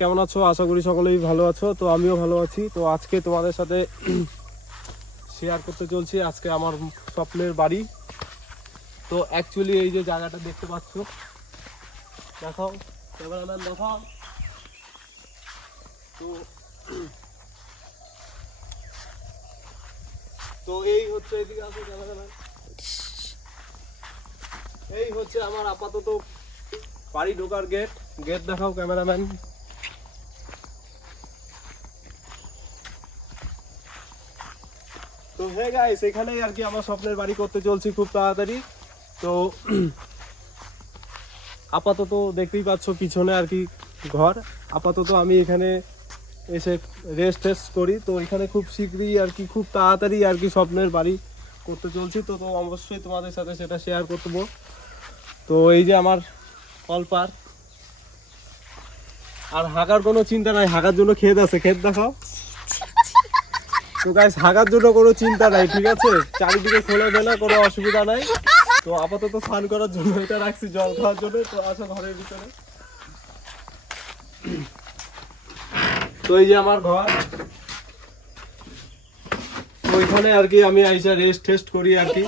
কেমন আছো? আশা করি সকলেই ভালো আছো। তো আমিও ভালো আছি। তো আজকে তোমাদের সাথে শেয়ার করতে চলছি। আজকে আমার স্বপ্নের বাড়ি। তো অ্যাকচুয়ালি এই যে জায়গাটা দেখতে পাচ্ছ দেখাও ক্যামেরাম্যান দেখাও তো তো এই হচ্ছে এদিকে আসো ক্যামেরাম্যান এই হচ্ছে আমার আপাতত বাড়ি ঢোকার গেট গেট দেখাও ক্যামেরাম্যান তো হে গাইস এখানেই আর কি আমার স্বপ্নের বাড়ি করতে চলছি খুব তাড়াতাড়ি। তো আপাতত দেখতেই পাচ্ছ পিছনে আর কি ঘর। আপাতত আমি এখানে এসে রেস্ট টেস্ট করি। তো এখানে খুব শীঘ্রই আর কি, খুব তাড়াতাড়ি আর কি স্বপ্নের বাড়ি করতে চলছি, তো তো অবশ্যই তোমাদের সাথে সেটা শেয়ার করব। তো এই যে আমার কলপার আর হাগার কোনো চিন্তা নাই, হাগার জন্য ক্ষেত আছে, ক্ষেত দেখো তো গাইস হাগার জন্য কোনো চিন্তা নাই, ঠিক আছে? চারিদিকে খোলা মেলা কোনো অসুবিধা নাই। তো আপাতত স্নান করার জন্য এটা রাখছি, জল খাওয়ার জন্য। তো আসো ঘরের ভিতরে। তো এই যে আমার ঘর। ওইখানে আর কি আমি আইসা রেস্ট টেস্ট করি আর কি।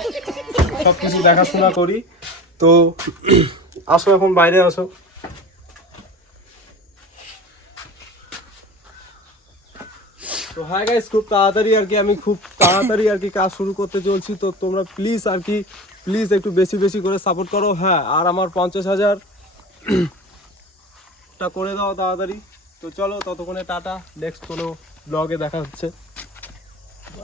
সব কিছু দেখাশোনা করি। তো আসো এখন বাইরে আসো। তো হ্যাঁ গাইস খুব তাড়াতাড়ি আর কি আমি খুব তাড়াতাড়ি আর কি কাজ শুরু করতে চলছি। তো তোমরা প্লিজ আর কি প্লিজ একটু বেশি বেশি করে সাপোর্ট করো। হ্যাঁ আর আমার পঞ্চাশ হাজার টা করে দাও তাড়াতাড়ি। তো চলো, ততক্ষণে টাটা। নেক্সট কোনো ব্লগে দেখা হচ্ছে।